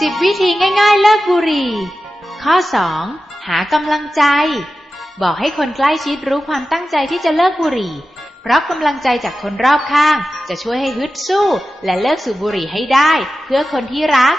10 วิธีง่ายๆ เลิกบุหรี่ ข้อ 2. หากำลังใจ บอกให้คนใกล้ชิดรู้ความตั้งใจที่จะเลิกบุหรี่ เพราะกำลังใจจากคนรอบข้าง จะช่วยให้ฮึดสู้ และเลิกสูบบุหรี่ให้ได้ เพื่อคนที่รัก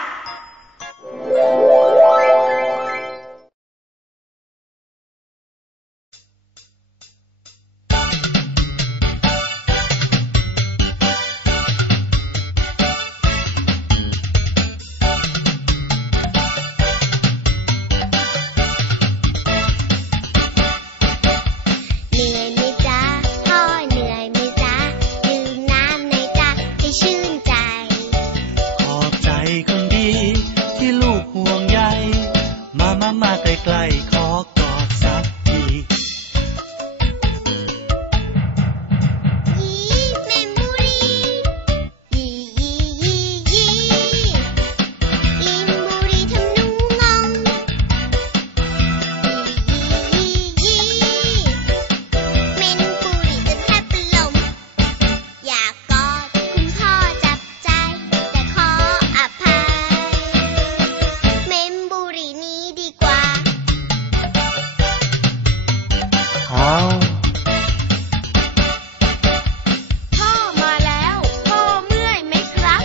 พ่อมาแล้ว พ่อเมื่อยไหมครับ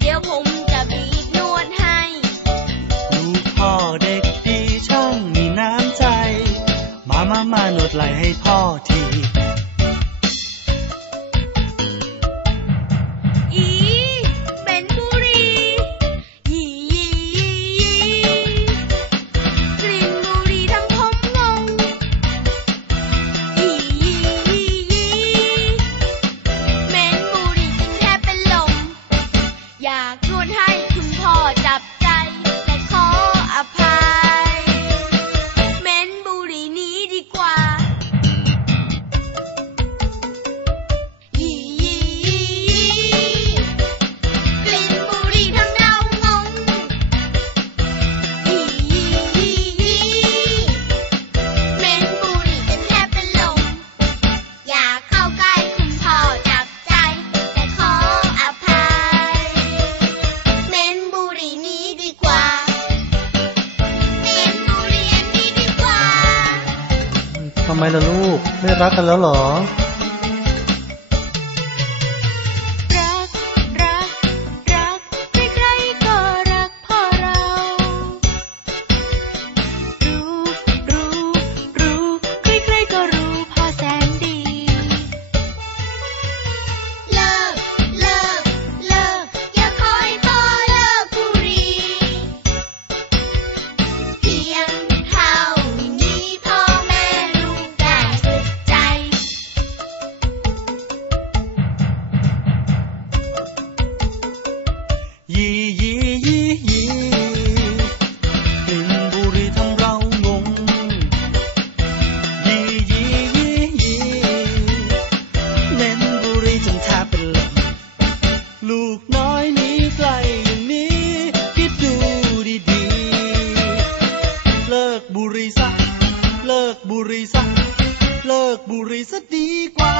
เดี๋ยวผมจะบีบนวดให้ ลูกพ่อเด็กดีช่างมีน้ำใจ มามา มานวดไหล่ให้พ่อที ทำไมล่ะลูก ไม่รักกันแล้วหรอ จนแทบเป็นลมลูกน้อยนี้ไกลอย่างนี้คิดดูดีๆ เลิกบุรีซะ เลิกบุรีซะ เลิกบุรีซะดีกว่า